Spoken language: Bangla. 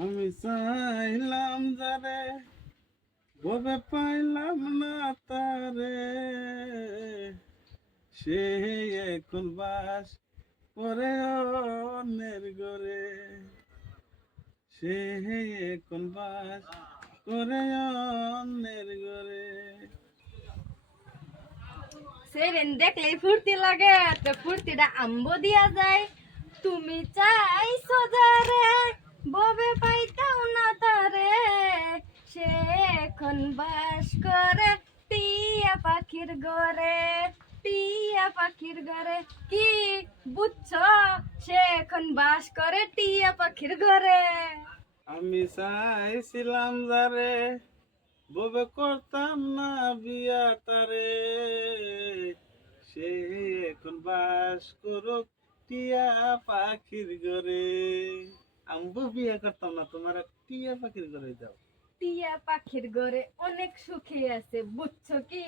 আমি চাইলাম যারে ভবে পাইলাম না তারে, সে এখন বাস করে অন্যের ঘরে, সে এখন বাস করে অন্যের ঘরে। সেরেন দেখলেই ফুর্তি লাগে, তো ফুর্তিটা আম্বো দিয়া যায়। তুমি চাইছো যারে ববে পাইতাও না তারে, সে এখন বাস করে টিয়া পাখির ঘরে। টিয়া পাখির ঘরে কি বুঝছো? সে এখন বাস করে টিয়া পাখির ঘরে। আমি চাইছিলাম যারে ভবে করতাম না বিয়া তারে, সে এখন বাস করুক টিয়া পাখির ঘরে। আমগো বিয়া করতাম না, তোমার টিয়া পাখির ঘরে যাও। টিয়া পাখির ঘরে অনেক সুখে আছে, বুঝছো কি?